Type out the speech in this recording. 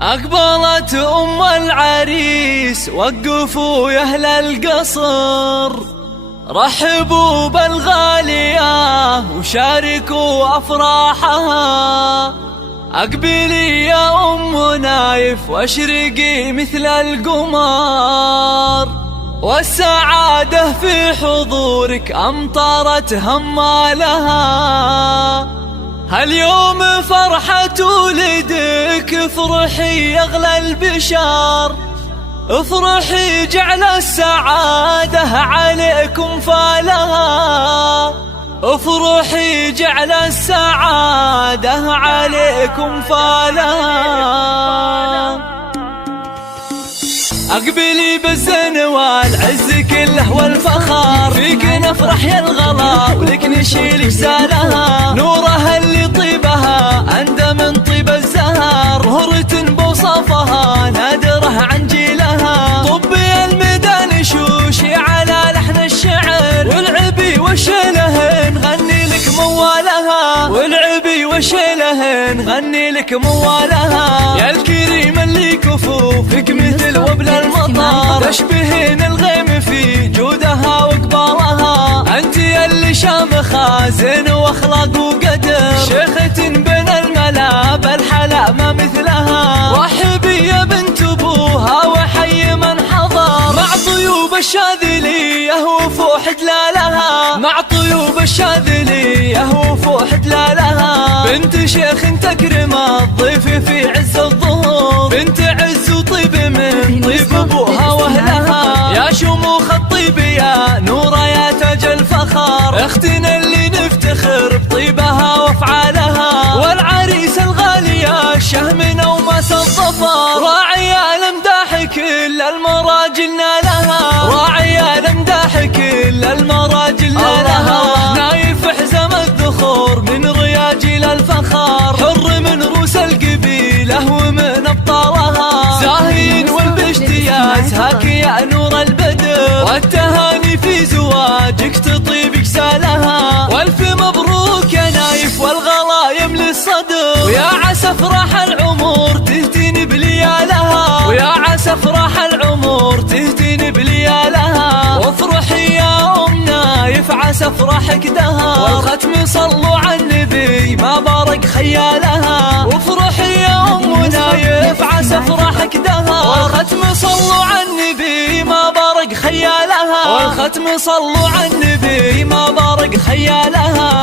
أقبلت أم العريس وقفوا يا أهل القصر، رحبوا بالغالية وشاركوا أفراحها. أقبلي يا أم نايف واشرقي مثل القمر، والسعادة في حضورك أمطرت همالها. هاليوم فرحة ولدك، افرحي يا أغلى البشر، افرحي جعل السعادة عليكم فالها، افرحي جعل السعادة عليكم فالها. أقبلي بالزين والعز كله والفخر، فيك نفرح يا الغلا ولك نشيل جزالها. نورها اللي طيبها أندى من طيب الزهر، مهرة بوصفها نادرة عن جيلها. طبي الميدان شوشي على لحن الشعر، والعبي وشيله نغني لك موالها، والعبي وشيله نغني لك موالها. يا الكريم اللي كفوفك مثل وبل المطر، تشبهين الغيم في جودها وقبالها. انت اللي شامخة زين واخلاق وقدر، شيخة بين الملا بالحلا ما مثلها. رحبي يا بنت ابوها وحي من حضر، مع طيوب الشاذلية وفوح دلالها، مع طيوب الشاذلية وفوح دلالها. بنت شيخ تكرم الضيف في عز الظهور، بنت عز وطيب من طيب ابوها واهلها. يا شموخ الطيب يا نورة يا تاج الفخر، اختنا اللي نفتخر بطيبها وافعالها. والعريس الغالية الشهم وماس الظفر، راعي الامداح كل المراجل نالها، راعي الامداح كل المراجل نالها. نايف حزم الذخور من رياجيل الفخر، حر من روس القبيلة ومن ابطالها. زاهين والباشتياز هاك يا نور البدر، والتهاني في زواجك تطيب جسالها. والف مبروك يا نايف والغلا يملي الصدر، ويا عسى افراح العمر تهتين بليالها، ويا عسى افراح العمر تهتين بليالها. وافرحي يا ام نايف عسى افراحك دهر، والختم صلوا على النبي ما بارك خيالها. وافرحي يا ام نايف عسى افراحك دهر، والختم صلوا على النبي ما بارك خيالها، والختم صلوا على النبي ما بارك خيالها.